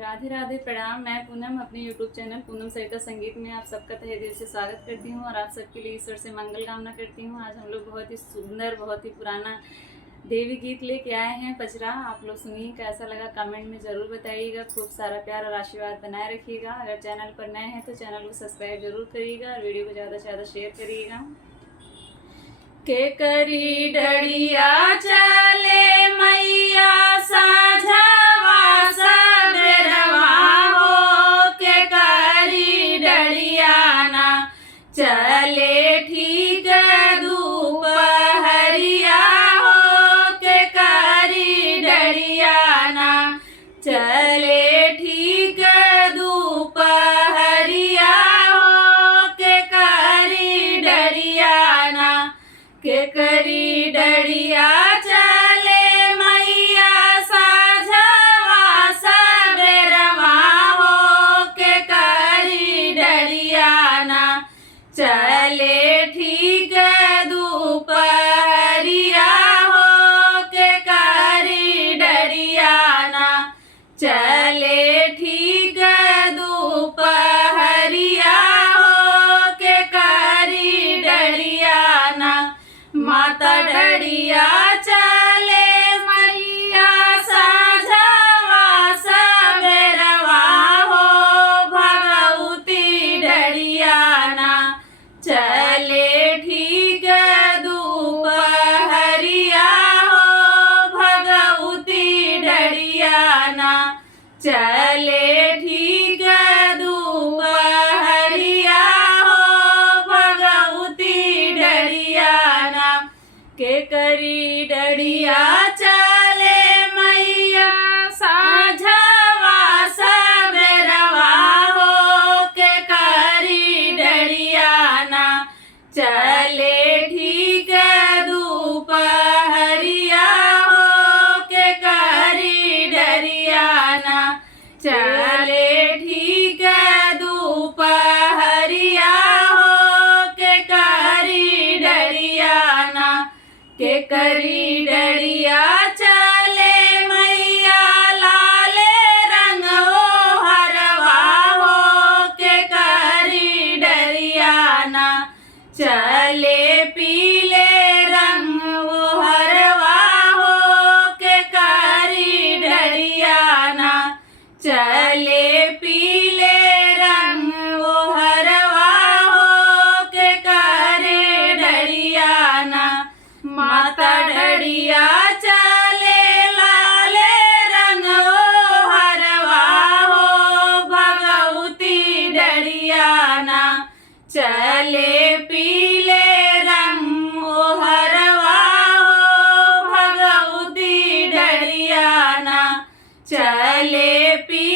राधे राधे प्रणाम। मैं पूनम अपने YouTube चैनल पूनम सरिता संगीत में आप सबका तहे दिल से स्वागत करती हूँ और आप सबके लिए ईश्वर से मंगल कामना करती हूँ। आज हम लोग बहुत ही सुंदर, बहुत ही पुराना देवी गीत लेके आए हैं पचरा। आप लोग सुनिए, कैसा लगा कमेंट में ज़रूर बताइएगा। खूब सारा प्यार और आशीर्वाद बनाए रखिएगा। अगर चैनल पर नए हैं तो चैनल को सब्सक्राइब जरूर करिएगा और वीडियो को ज़्यादा से ज़्यादा शेयर करिएगा। के करी डड़िया चले मैया साझवा सबेरवा हो, के करी डड़िया ना चले ठीक दोपहरिया हो, के करी डड़िया ना चले ठीक दोपहरिया हो, के करी डड़िया ना के करी डड़िया चले मैया साझवा सबेरवा हो, के करी डड़िया ना चले ठीक दोपहरिया हो, के करी डड़िया ना चले ठीक दोपहरिया हो, के करी डड़िया ना माता डड़िया चले मैया साझवा सबेरवा हो, भगवती डड़िया ना चले ठीक दोपहरिया हो, भगवती डड़िया ना चले ठीक दोपहरिया हो, भगवती डड़िया ना के करी डड़िया चले मैया साझवा सबेरवा हो, के करी डड़िया ना चले ठीक दोपहरिया हो, के करी डड़िया ना चले ठीक दोपहरिया हो, के करी डड़िया ना के करी डड़िया चले मैया लाले रंग ओ हरवा हो, के करी डड़िया ना चले पीले रंग ओ हरवा हो, के करी डड़िया ना चले पीले रंग ओ हरवा हो, के करे डड़िया ना माता डड़िया चले लाले रंग ओ हरवा हो, भगवती डड़िया ना चले पीले रंग ओ हरवा हो, भगवती डड़िया ना चले पी